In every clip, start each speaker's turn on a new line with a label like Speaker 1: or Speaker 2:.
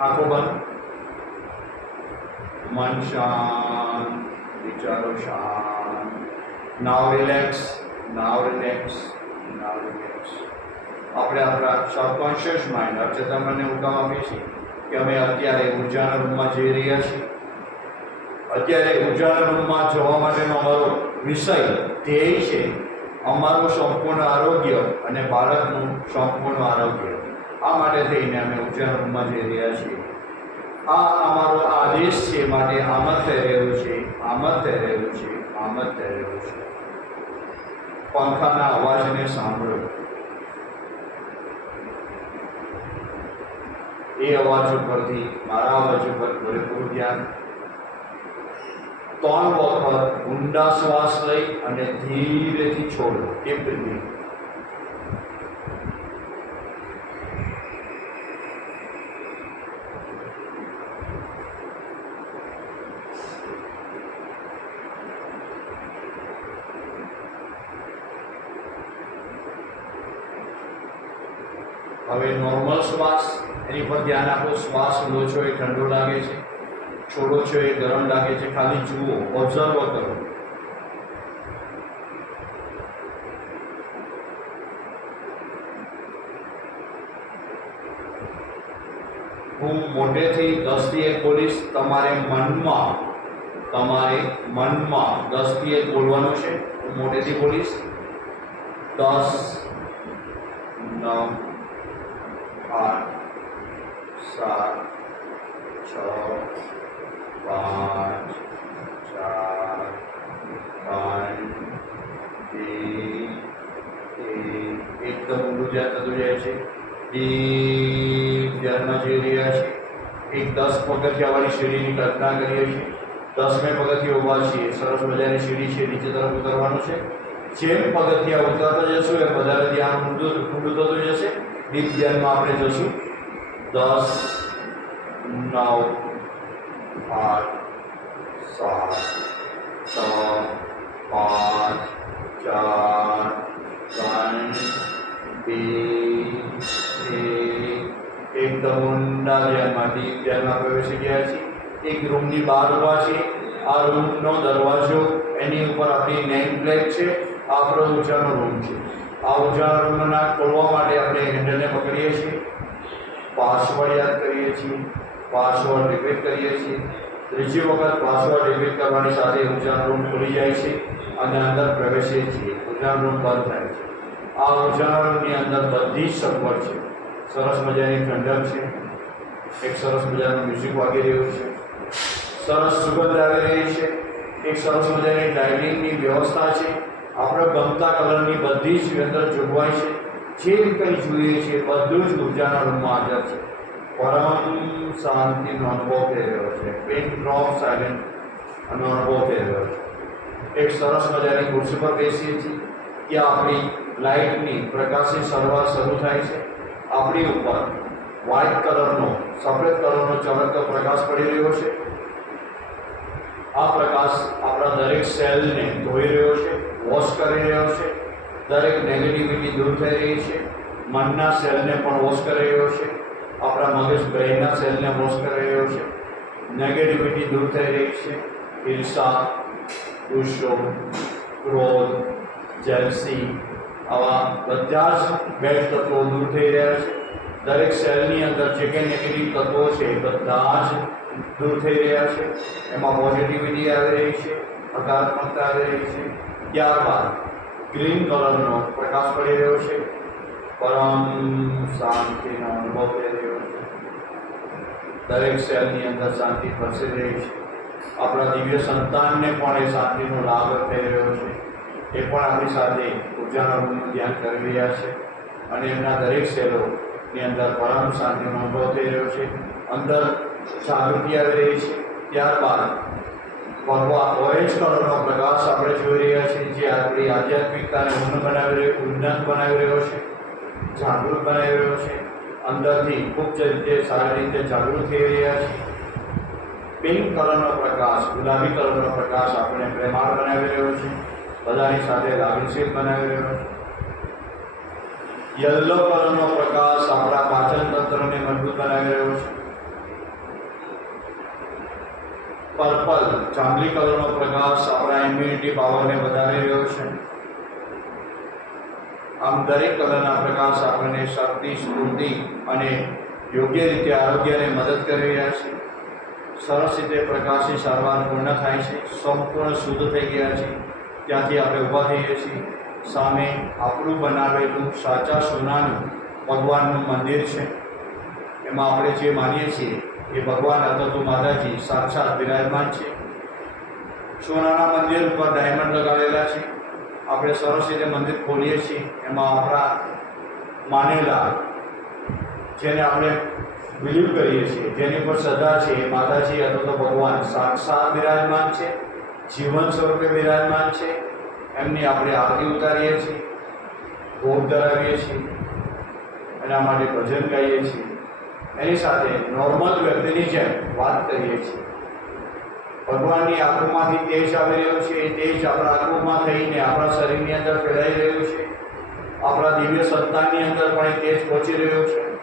Speaker 1: આંખો બંધ. મન શાંત, વિચારો શાંત. Now relax now relax now relax આપણે આપણા સબકોન્શિયસ માઇન્ડ અચેતન મને ઉકામ આપીએ છીએ કે અમે અત્યારે ઉર્જાના રૂમમાં જઈ રહ્યા છીએ. અત્યારે ઉર્જાના રૂમમાં જવા માટેનો અમારો વિષય ધ્યેય છે. અમારું સંપૂર્ણ આરોગ્ય અને બાળકનું સંપૂર્ણ આરોગ્ય. આ માટે થઈને અમે ઉર્જાના રૂમમાં જઈ રહ્યા છીએ. આ અમારો આદેશ છે, માટે આમ થઈ રહ્યું છે આમ થઈ રહ્યું છે આમ થઈ રહ્યું છે. પંખાના અવાજને સાંભળો. એ અવાજ ઉપરથી, મારા અવાજ ઉપર પૂરેપૂરું ધ્યાન. ત્રણ વખત ઊંડા શ્વાસ લઈ અને ધીરેથી છોડો. એ બ્રીથિંગ હવે નોર્મલ શ્વાસ, એની પર ધ્યાન આપો. શ્વાસ લો છો એ ઠંડો લાગે છે, છોડો છો એ ગરમ લાગે છે. ખાલી જુઓ ઓબ્ઝર્વ કરો. હું મોટેથી દસથી એક બોલીશ. તમારે મનમાં તમારે મનમાં દસથી એક બોલવાનું છે. હું મોટેથી બોલીશ. દસ, નવ આઠ સાત છ પાંચ ચાર ત્રણ બે એક એકદમ ઊંડું થતું જાય છે. ડીપ ધ્યાનમાં જઈ રહ્યા છે, એક દસ પગથિયાવાળી સીડીની કલ્પના કરીએ છીએ. દસમે પગથિયે ઊભા છીએ. સરસ મજાની સીડી છે, નીચે તરફ ઉતરવાનું છે. જેમ પગથિયા ઉતરતા જશું એમ વધારે ધ્યાન ઊંડું ઊંડું થતું જશે. ડીપ ધ્યાનમાં આપણે જશું. દસ, નવ, આઠ, સાત, છ, પાંચ ધ્યાનમાં ડીપ પ્રવેશી ગયા છીએ. એક રૂમની બહાર ઊભા છીએ. આ રૂમનો દરવાજો એની ઉપર આપણી નેમ પ્લેટ છે. આ આપણો ઊંચાનો રૂમ છે. આ ઊંચાના રૂમના ખોલવા માટે આપણે હેન્ડલને પકડીએ છીએ. પાસવર્ડ યાદ કરીએ છીએ. પાસવર્ડ રિપીટ કરીએ છીએ. ત્રીજી વખત પાસવર્ડ રિપીટ કરવાની સાથે ઊંચાનો રૂમ ખુલી જાય છે અને અંદર પ્રવેશીએ છીએ. ઊંચાનો રૂમ બંધ થાય છે. આ ઊંચાના રૂમની અંદર બધી જ સગવડ છે. સરસ મજાની ઠંડક છે. એક સરસ મજાનું મ્યુઝિક વાગી રહ્યું છે. સરસ સુગંધ આવી રહી છે. એક સરસ મજાની ડાઇનિંગની વ્યવસ્થા છે. આપણે ગમતા કલરની બધી જ અંદર જોગવાઈ છે. જે કંઈ જોઈએ છે, બધું જ ઉર્જાના રૂમમાં હાજર છે. પરમ શાંતિનો અનુભવ થઈ રહ્યો છે. પેન ડ્રોપ અને અનુભવ થઈ રહ્યો છે. એક સરસ મજાની ખુરશી પર બેસીએ છીએ. ત્યાં આપણી લાઇટની પ્રકાશની શરૂઆત શરૂ થાય છે. આપણી ઉપર વ્હાઇટ કલરનો સફેદ કલરનો ચમકતો પ્રકાશ પડી રહ્યો છે. આ પ્રકાશ આપણા દરેક સેલને ધોઈ રહ્યો છે વોશ કરી રહ્યો છે. દરેક નેગેટિવિટી દૂર થઈ રહી છે. મનના સેલને પણ વોશ કરી રહ્યો છે. આપણા મગજ બ્રેઇનના સેલને વોશ કરી રહ્યો છે. નેગેટિવિટી દૂર થઈ રહી છે. ઈર્ષા, ગુસ્સો, ક્રોધ જેલસી આવા બધા જ બેડ તત્વો દૂર થઈ રહ્યા છે. દરેક સેલની અંદર જે કે નેગેટિવ તત્વો છે એ બધા જ દૂર થઈ રહ્યા છે. એમાં પોઝિટિવિટી આવી રહી છે, હકારાત્મકતા આવી રહી છે. ત્યારબાદ ગ્રીન કલરનો પ્રકાશ પડી રહ્યો છે. પરમ શાંતિનો અનુભવ થઈ રહ્યો છે. દરેક સેલની અંદર શાંતિ પ્રસરી રહી છે. આપણા દિવ્ય સંતાનને પણ એ શાંતિનો લાભ થઈ રહ્યો છે. એ પણ આપણી સાથે ઉર્જાના ધ્યાન કરી રહ્યા છે. અને એમના દરેક સેલોની અંદર પરમ શાંતિનો અનુભવ થઈ રહ્યો છે. અંદર જાગૃતિ આવી રહી છે. ત્યારબાદ ભગવા ઓરેન્જ કલરનો પ્રકાશ આપણે જોઈ રહ્યા છીએ, જે આપણી આધ્યાત્મિકતાને ઉન્ન બનાવી રહ્યો ઉન્નત બનાવી રહ્યો છે, જાગૃત બનાવી રહ્યો છે. અંદરથી ખૂબ જ રીતે, સારી રીતે જાગૃત થઈ રહ્યા છે. પિંક કલરનો પ્રકાશ, ગુલાબી કલરનો પ્રકાશ આપણે પ્રેમાળ બનાવી રહ્યો છે. બધાની સાથે લાગણીશીલ બનાવી રહ્યો છે. યલો કલરનો પ્રકાશ આપણા પાચન તંત્રને મજબૂત બનાવી રહ્યો છે. પર્પલ, જાંબલી કલરનો પ્રકાશ આપણા ઇમ્યુનિટી પાવરને વધારી રહ્યો છે. આમ દરેક કલરના પ્રકાશ આપણને શક્તિ, સ્ફૂર્તિ અને યોગ્ય રીતે આરોગ્યને મદદ કરી રહ્યા છે. સરસ રીતે પ્રકાશની સારવાર પૂર્ણ થાય છે, સંપૂર્ણ શુદ્ધ થઈ ગયા છે. ત્યાંથી આપણે ઊભા થઈએ છીએ. સામે આપણું બનાવેલું સાચા સોનાનું ભગવાનનું મંદિર છે. એમાં આપણે જે માનીએ છીએ એ ભગવાન અથવા તો માતાજી સાક્ષાત બિરાજમાન છે. સોનાના મંદિર ઉપર ડાયમંડ લગાવેલા છે. આપણે સરસ રીતે મંદિર ખોલીએ છીએ. એમાં આપણા માનેલા જેને આપણે બિલીવ કરીએ છીએ, જેની પર શ્રદ્ધા છે માતાજી અથવા તો ભગવાન સાક્ષાત બિરાજમાન છે. જીવન સ્વરૂપે બિરાજમાન છે. એમની આપણે આરતી ઉતારીએ છીએ, ભોગ ધરાવીએ છીએ, એના માટે ભજન ગાઈએ છીએ. એની સાથે નોર્મલ વ્યક્તિની જેમ વાત કરીએ છીએ. ભગવાનની આંખોમાંથી તેજ આવી રહ્યો છે, એ તેજ આપણા આંખોમાં થઈને આપણા શરીરની અંદર ફેલાઈ રહ્યું છે. આપણા દિવ્ય સંતાનની અંદર પણ એ તેજ પહોંચી રહ્યો છે.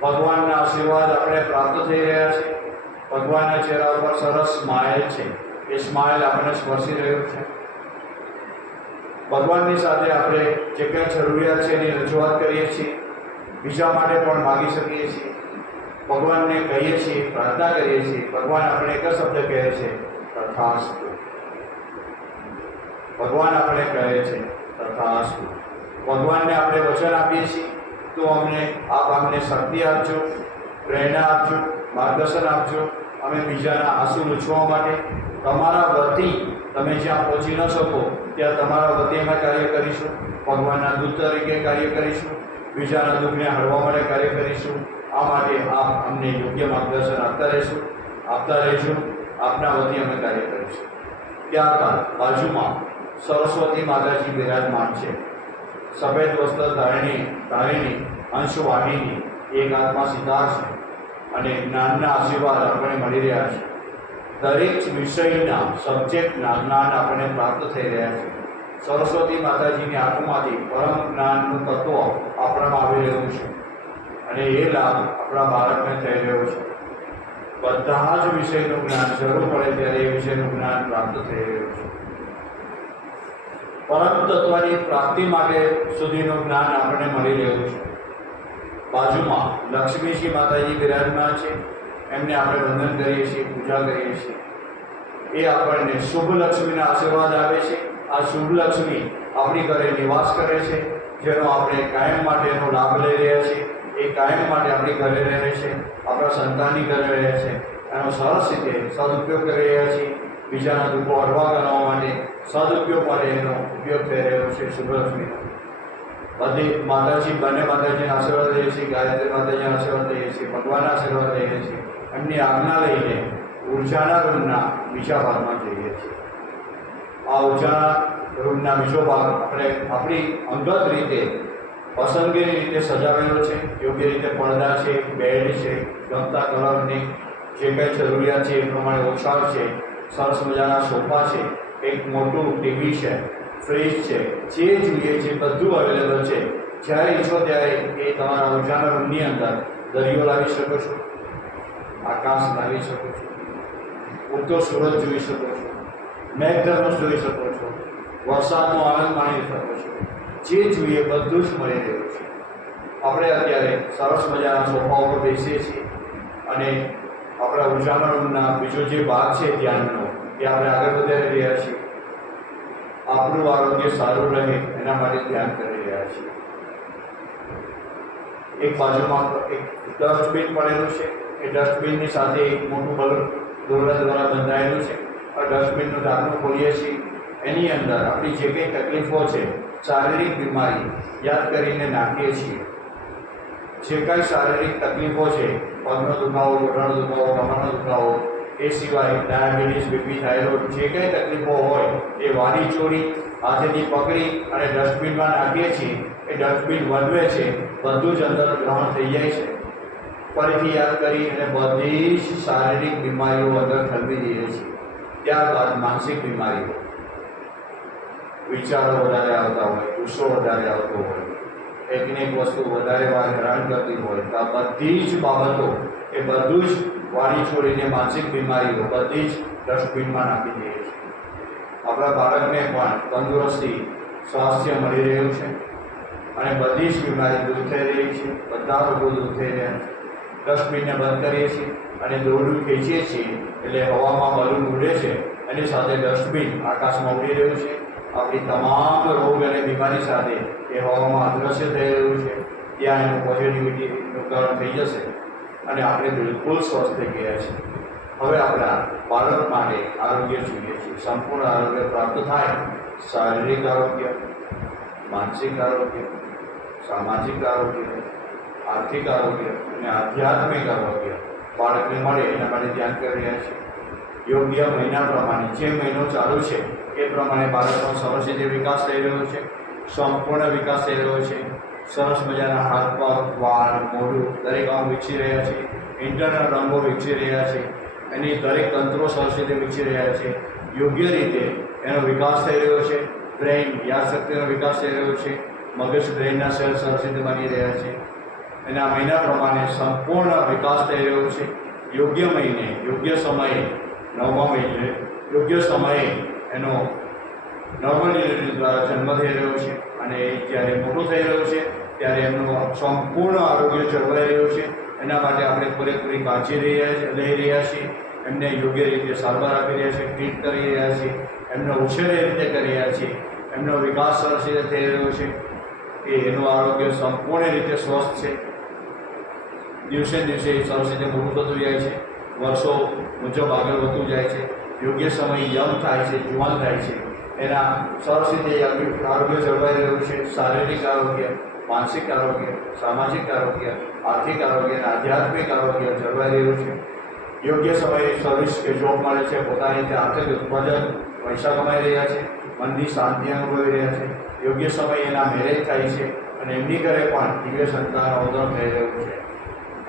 Speaker 1: ભગવાનના આશીર્વાદ આપણે પ્રાપ્ત થઈ રહ્યા છે. ભગવાનના ચહેરા ઉપર સરસ સ્માઇલ છે. એ સ્માઇલ આપણને સ્પર્શી રહ્યું છે. ભગવાનની સાથે આપણે જે કંઈ જરૂરિયાત છે એની રજૂઆત કરીએ છીએ. બીજા માટે પણ માગી શકીએ છીએ. ભગવાનને કહીએ છીએ, પ્રાર્થના કરીએ છીએ. ભગવાન આપણે એક જ શબ્દ કહે છે, તથાસ્તુ. ભગવાન આપણે કહે છે, તથાસ્તુ. ભગવાનને આપણે વચન આપીએ છીએ, તો અમને આપ અમને શક્તિ આપજો, પ્રેરણા આપજો, માર્ગદર્શન આપજો. અમે બીજાના આંસુ લૂછવા માટે તમારા વતી તમે જ્યાં પહોંચી ન શકો ત્યાં તમારા વતી કાર્ય કરીશું, ભગવાનના દૂત તરીકે કાર્ય કરીશું, બીજાના દુઃખને હળવા માટે કાર્ય કરીશું. આ માટે આપ અમને યોગ્ય માર્ગદર્શન આપતા રહેશું. આપતા રહીશું, આપના વતી અમે કાર્ય કરીશું. ત્યારબાદ બાજુમાં સરસ્વતી માતાજી બિરાજમાન છે. સફેદ વસ્ત્ર ધારણી ધારીની અંશવાહિની એક હાથમાં સિતાર છે અને જ્ઞાનના આશીર્વાદ આપણે મળી રહ્યા છે. દરેક વિષયના સબ્જેક્ટના જ્ઞાન આપણને પ્રાપ્ત થઈ રહ્યા છે. સરસ્વતી માતાજીની આંખોમાંથી પરમ જ્ઞાનનું તત્વ આપણામાં આવી રહ્યું છે. અને એ લાભ આપણા બાળકને થઈ રહ્યો છે. બધા જ વિષયનું જ્ઞાન જરૂર પડે ત્યારે એ વિષયનું જ્ઞાન પ્રાપ્ત થઈ રહ્યું છે. પરમ તત્વની પ્રાપ્તિ માટે સુધીનું જ્ઞાન આપણને મળી રહ્યું છે. બાજુમાં લક્ષ્મીજી માતાજી બિરાજમાન છે. એમને આપણે વંદન કરીએ છીએ, પૂજા કરીએ છીએ. એ આપણને શુભ લક્ષ્મીના આશીર્વાદ આપે છે. આ શુભ લક્ષ્મી આપણી ઘરે નિવાસ કરે છે, જેનો આપણે કાયમ માટેનો લાભ લઈ રહ્યા છીએ. એ કાયમ માટે આપણી ઘરે રહે છે, આપણા સંતાનની ઘરે રહે છે. એનો સરસ રીતે સદુપયોગ કરી રહ્યા છીએ. બીજાના દુઃખો હળવા કરવા માટે સદુપયોગ માટે એનો ઉપયોગ થઈ રહ્યો છે શુભલક્ષ્મીનો બધી માતાજી, બંને માતાજીના આશીર્વાદ લઈએ છીએ, ગાયત્રી માતાજીના આશીર્વાદ લઈએ છીએ, ભગવાનના આશીર્વાદ લઈએ છીએ. એમની આજ્ઞા લઈને ઉર્જાના રૂમના બીજા ભાગમાં જઈએ છીએ. આ ઉર્જાના રૂમના બીજો ભાગ આપણે આપણી અંગત રીતે, પસંદગીની રીતે સજાવેલો છે, યોગ્ય રીતે પડદા છે, બેડ છે, ગમતા કલરની જે કંઈ જરૂરિયાત છે એ પ્રમાણે ઓછાળ છે, સરસ મજાના સોફા છે, એક મોટું ટીવી છે, ફ્રીજ છે, જે જોઈએ છે બધું અવેલેબલ છે. જ્યારે ઈચ્છો ત્યારે એ તમારા ઉર્જાના રૂમની અંદર દરિયો લાવી શકો છો. આકાશ લાવી શકો છો. ઉગતો સૂરજ જોઈ શકો છો. મેઘધનુષ જોઈ શકો છો. વરસાદનો આનંદ માણી શકો છો. જે જોઈએ બધું જ મળી રહ્યું છે. આપણે અત્યારે સરસ મજાના સોફા ઉપર બેસીએ છીએ અને આપણા ઉર્જાના રૂમના બીજો જે ભાગ છે ધ્યાનનો, એ આપણે આગળ વધારી રહ્યા છીએ. આપણું આરોગ્ય સારું રહે એના માટે ધ્યાન કરી રહ્યા છીએ. એક બાજુમાં એક ડસ્ટબિન પડેલું છે. એ ડસ્ટબિનની સાથે એક મોટું બલૂન દોરડા દ્વારા બંધાયેલું છે. આ ડસ્ટબિનનું ઢાંકણું ખોલીએ છીએ. એની અંદર આપણી જે કંઈ તકલીફો છે, શારીરિક બીમારી, યાદ કરીને નાખીએ છીએ. જે કાંઈ શારીરિક તકલીફો છે, પગનો દુખાવો ઘોડાનો દુખાવો કમરનો દુખાવો, એ સિવાય ડાયાબિટીસ, બીપી, થાઇરોઇડ, જે કંઈ તકલીફો હોય, એ વારી ચોરી, હાથેથી પકડી અને ડસ્ટબિનમાં નાખીએ છીએ. એ ડસ્ટબિન વધવે છે, બધું જ અંદર ગ્રહણ થઈ જાય છે. ફરીથી યાદ કરી અને બધી જ શારીરિક બીમારીઓ અંદર ઠલવી દઈએ છીએ ત્યારબાદ માનસિક બીમારીઓ. વિચારો વધારે આવતા હોય, ગુસ્સો વધારે આવતો હોય એકને એક વસ્તુ વધારે વાર હેરાન કરતી હોય, તો આ બધી જ બાબતો એ બધું જ વાણી છોડીને માનસિક બીમારીઓ બધી જ ડસ્ટબિનમાં નાખી દઈએ છીએ આપણા બાળકને પણ તંદુરસ્તી, સ્વાસ્થ્ય મળી રહ્યું છે. અને બધી જ બીમારી દૂર થઈ રહી છે. બધા રોગો દૂર થઈ રહ્યા છે. ડસ્ટબિનને બંધ કરીએ છીએ અને દોરડું ખેંચીએ છીએ એટલે હવામાં બલૂન ઉડે છે. એની સાથે ડસ્ટબિન આકાશમાં ઉડી રહ્યું છે. આપણી તમામ રોગ અને બીમારી સાથે એ હવામાં અદ્રશ્ય થઈ રહ્યું છે. ત્યાં એનું પોઝિટિવિટીનું કારણ થઈ જશે અને આપણે બિલકુલ સ્વસ્થ થઈ ગયા છીએ. હવે આપણા બાળક માટે આરોગ્ય જોઈએ છીએ સંપૂર્ણ આરોગ્ય પ્રાપ્ત થાય શારીરિક આરોગ્ય, માનસિક આરોગ્ય, સામાજિક આરોગ્ય આર્થિક આરોગ્ય અને આધ્યાત્મિક આરોગ્ય બાળકને મળે એના માટે ધ્યાન કરી રહ્યા છે. યોગ્ય મહિના પ્રમાણે જે મહિનો ચાલુ છે, એ પ્રમાણે બાળકનો સરસ રીતે વિકાસ થઈ રહ્યો છે, સંપૂર્ણ વિકાસ થઈ રહ્યો છે. સરસ મજાના હાથ પગ, વાળ, મોઢું દરેક અંગ વિકસી રહ્યા છે. ઇન્ટરનલ રંગો વિકસી રહ્યા છે. એની દરેક તંત્રો સરસ રીતે વિકસી રહ્યા છે. યોગ્ય રીતે એનો વિકાસ થઈ રહ્યો છે. બ્રેઇન યાદશક્તિનો વિકાસ થઈ રહ્યો છે. મગજ બ્રેઇનના સેલ સરસ રીતે બની રહ્યા છે. એના મહિના પ્રમાણે સંપૂર્ણ વિકાસ થઈ રહ્યો છે. યોગ્ય મહિને, યોગ્ય સમયે, નવમા મહિને, યોગ્ય સમયે એનો નોર્મલ ડિલિવરી દ્વારા જન્મ થઈ રહ્યો છે અને જ્યારે મોટું થઈ રહ્યું છે, ત્યારે એમનું સંપૂર્ણ આરોગ્ય જળવાઈ રહ્યું છે. એના માટે આપણે પૂરેપૂરી કાળજી રહ્યા છીએ લઈ રહ્યા છીએ. એમને યોગ્ય રીતે સારવાર આપી રહ્યા છીએ ટ્રીટ કરી રહ્યા છીએ એમનો ઉછેર એ રીતે કરી રહ્યા છીએ એમનો વિકાસ સરસ રીતે થઈ રહ્યો છે એ એનું આરોગ્ય સંપૂર્ણ રીતે સ્વસ્થ છે. દિવસે દિવસે સરસ રીતે થતું જાય છે. વર્ષો મુજબ આગળ વધતું જાય છે. યોગ્ય સમય યમ થાય છે, જુવાન થાય છે. એના સરસ આરોગ્ય જળવાઈ રહ્યું છે. શારીરિક આરોગ્ય, માનસિક આરોગ્ય, સામાજિક આરોગ્ય, આર્થિક આરોગ્ય અને આધ્યાત્મિક આરોગ્ય જળવાઈ રહ્યું છે. યોગ્ય સમયે સર્વિસ કે જોબ મળે છે. પોતાની રીતે આર્થિક ઉત્પાદન પૈસા કમાઈ રહ્યા છે. મનની શાંતિ અનુભવી રહ્યા છે. યોગ્ય સમયે એના મેરેજ થાય છે અને એમની ઘરે પણ દિવ્ય સંતાન અવતરણ થઈ રહ્યું છે.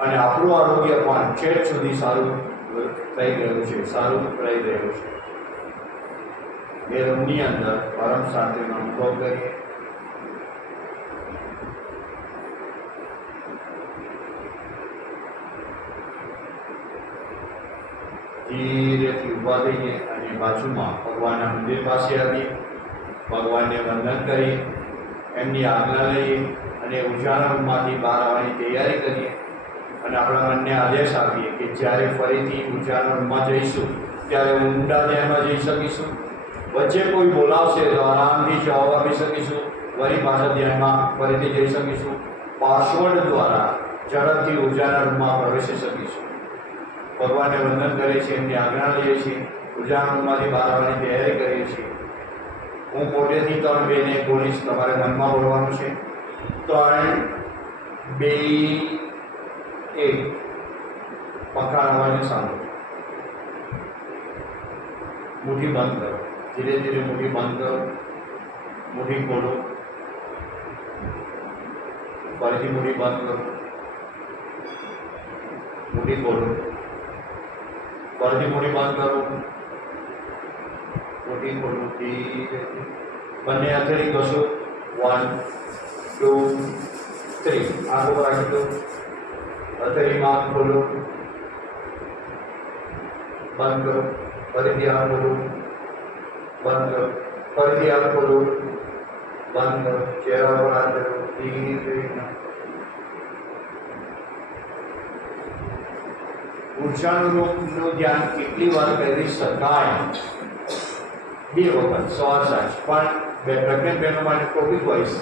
Speaker 1: અને આપણું આરોગ્ય પણ છેક સુધી સારું થઈ ગયું છે, સારું રહી રહ્યું છે. એ રૂમની અંદર પરમ શાંતિનો અનુભવ કરીએ ધીરેથી ઊભા થઈએ અને બાજુમાં ભગવાનના મંદિર પાસે આવીએ. ભગવાનને વંદન કરી એમની આજ્ઞા લઈએ અને ઉજાણમાંથી બહાર આવવાની તૈયારી કરીએ. અને આપણા મનને આદેશ આપીએ કે જ્યારે ફરીથી ઉજાણા રૂમમાં જઈશું, ત્યારે ઊંડા ધ્યાનમાં જઈ શકીશું. વચ્ચે કોઈ બોલાવશે તો આરામથી જવાબ આપી શકીશું. વળી પાછા ધ્યાનમાં ફરીથી જઈ શકીશું. પાસવર્ડ દ્વારા ઝડપથી ઉર્જાના રૂમમાં પ્રવેશી શકીશું. ભગવાનને વંદન કરીએ છીએ, એમની આજ્ઞા લઈએ છીએ. ઉર્જાના રૂમમાંથી બહાર આવવાની તૈયારી કરીએ છીએ. હું પોતેથી ત્રણ બેને બોલીશ, તમારે મનમાં બોલવાનું છે. ત્રણ, બે એક પંખા અવાજને સાંભળો મુઠ્ઠી બંધ કરો ધીરે ધીરે મુઠ્ઠી બંધ કરો મુઠ્ઠી ખોલો ફરીથી મુઠ્ઠી બંધ કરો મુઠ્ઠી ખોલો ફરીથી મુઠ્ઠી બંધ કરો મુઠ્ઠી ખોલો ધીરેથી બંને હથેળી કશો વન ટુ થ્રી આંખો પર રાખી દો હથેળીમાં આંખ ખોલો બંધ કરો ફરીથી આંખ ખોલો બંધ કરો ફરીથી આંખ ખોલો બંધ કરો ચહેરા પર હાથ ધરો ધીરે ઉર્જાનું રૂપનું ધ્યાન કેટલી વાર કરી શકાય બે વખત સવાર સાંજ પણ બે પ્રેગ્નન્ટ બહેનો માટે ટોપિક વાઇઝ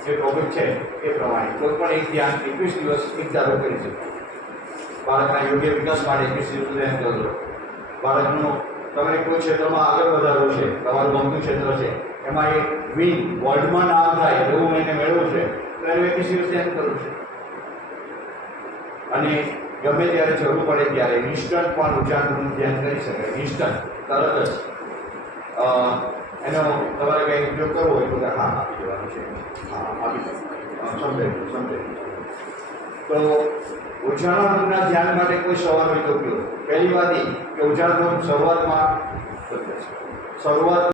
Speaker 1: જે ટોપિક છે એ પ્રમાણે કોઈ પણ એક ધ્યાન એકવીસ દિવસ એક ધારો કરી શકાય બાળકના યોગ્ય વિકાસ માટે એકવીસ દિવસ ધ્યાન કરજો બાળકનું તમે કોઈ ક્ષેત્રમાં આગળ વધારવું છે, તમારું ગમતું ક્ષેત્ર છે, એમાં એક વિન વર્લ્ડમાં નામ થાય એવું એને મેળવવું છે, તો એનું એકવીસ દિવસ ધ્યાન કરવું છે. અને ગમે ત્યારે જરૂર પડે ત્યારે ઇન્સ્ટન્ટ પણ ઉચ્ચારણનું ધ્યાન કરી શકાય ઇન્સ્ટન્ટ તરત જ. એનો તમારે કંઈ ઉપયોગ કરવો હોય તો હા, આપી દેવાનું છે. હા, આપી દો. સમજાય સમજાય તો ઉચ્ચારણના ધ્યાન માટે કોઈ સવાલ હોય તો પહેલી વાત એ કે ઉચ્ચારણ શરૂઆતમાં શરૂઆત